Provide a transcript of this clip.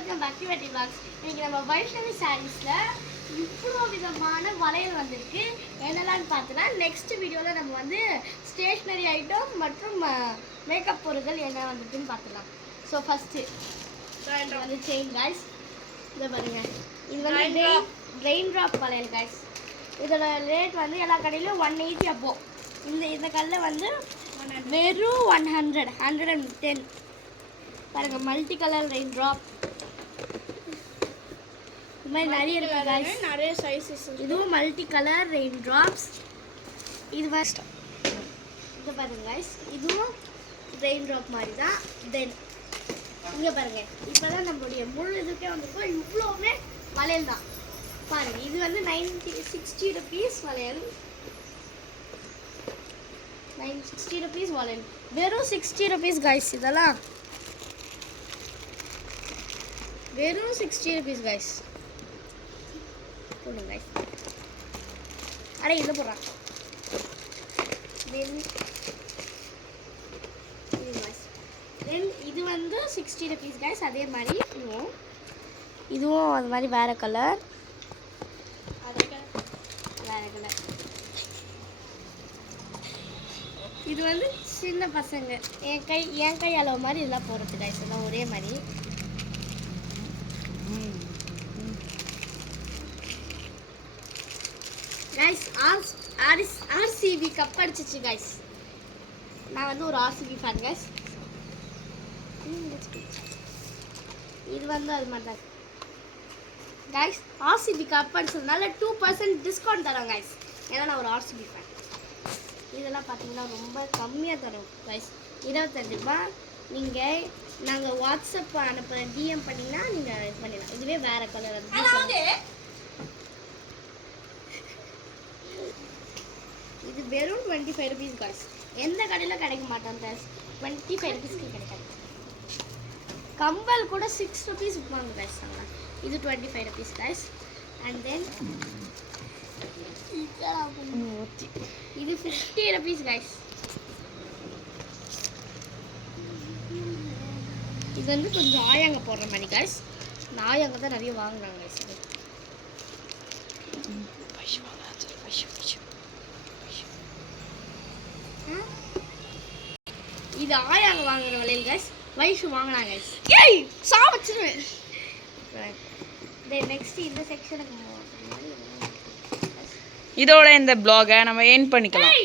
Welcome back to வெட்டி vlogs. இன்னைக்கு நம்ம வைஷ்ணவி சாரீஸ்ல இவ்வளோ விதமான வளையல் வந்திருக்கு. என்னெல்லாம் பார்த்தோன்னா நெக்ஸ்ட் வீடியோவில் நம்ம வந்து ஸ்டேஷ்னரி ஐட்டம் மற்றும் மேக்கப் பொருட்கள் என்ன வந்துருக்குன்னு பார்த்துக்கலாம். ஸோ ஃபஸ்ட்டு வந்து செயின் காய்ஸ், இதை பாருங்க. இது வந்து ரெயின் ட்ராப் வளையல் காய்ஸ். இதோட ரேட் வந்து எல்லா கடையிலும் 180 அப்போ. இந்த கல்லில் வந்து வெறும் 110 பாருங்க. மல்டி கலர் ரெயின் ட்ராப் இது மாதிரி நிறைய இருக்கு गाइस, நிறைய சைஸஸ். இதுவும் மல்டி கலர் ரெயின் டிராப்ஸ். இது ஃபர்ஸ்ட் இங்க பாருங்க गाइस, இதுவும் ரெயின் டிராப் மாதிரி தான். தென் இங்க பாருங்க, இப்பதான் நம்மளுடைய முழு இதுக்கே வந்துருக்கோம். இவ்வளவுமே வளையல் தான் பாருங்க. இது வந்து 60 rupees வளையல். 60 rupees வளையல், வெறும் 60 rupees गाइस. இதெல்லாம் வெறும் 60 rupees गाइस. போடுங்க गाइस. அட இத போடுறான். தென் இது வந்து 60 rupees गाइस. அதே மாதிரி இதுவும் அது மாதிரி வேற கலர். வேற கலர். இது வந்து சின்ன பசங்க என் கை அளவு மாதிரி இதெல்லாம் போடுறது गाइस. எல்லாம் ஒரே மாதிரி. गाइस RCB கப் அடிச்சிச்சு गाइस. நான் வந்து ஒரு RCB ஃபேன் गाइस. இது வந்து அது மாதிரி தான் गाइस. RCB கப் அடிச்சதுனால 2% டிஸ்கவுண்ட் தரோம் गाइस. ஏன்னா நான் ஒரு RCB ஃபேன். இதெல்லாம் பார்த்தீங்கன்னா ரொம்ப கம்மியாக தரும் गाइस. 25 ரூபாய். நீங்கள் நாங்கள் வாட்ஸ்அப் அனுப்புகிற DM பண்ணிங்கன்னா நீங்கள் இது பண்ணிடலாம். இதுவே வேறு கலர். இது வெறும் 25 rupees गाइस. எந்த கடையில் கிடைக்க மாட்டோம். 25 rupeesக்கு கிடைக்காது. கம்பல் கூட 6 rupees விற்பாங்க गाइस. இது 25 rupees गाइस. அண்ட் தென் இது 50 rupees गाइस. இது வந்து கொஞ்சம் ஆயாங்க போடுற மாதிரி गाइस. நான் ஆயாங்க தான் நிறைய வாங்குறாங்க गाइस. இது ஆயாங்க வாங்குற வளையல் गाइस. வைஷு வாங்குறாங்க गाइस. ஏய் சாவச்சிடுவேன். நெக்ஸ்ட் இந்த செக்ஷனுக்கு இதோட இந்த vlog-ஐ நம்ம எண்ட் பண்ணிக்கலாம்.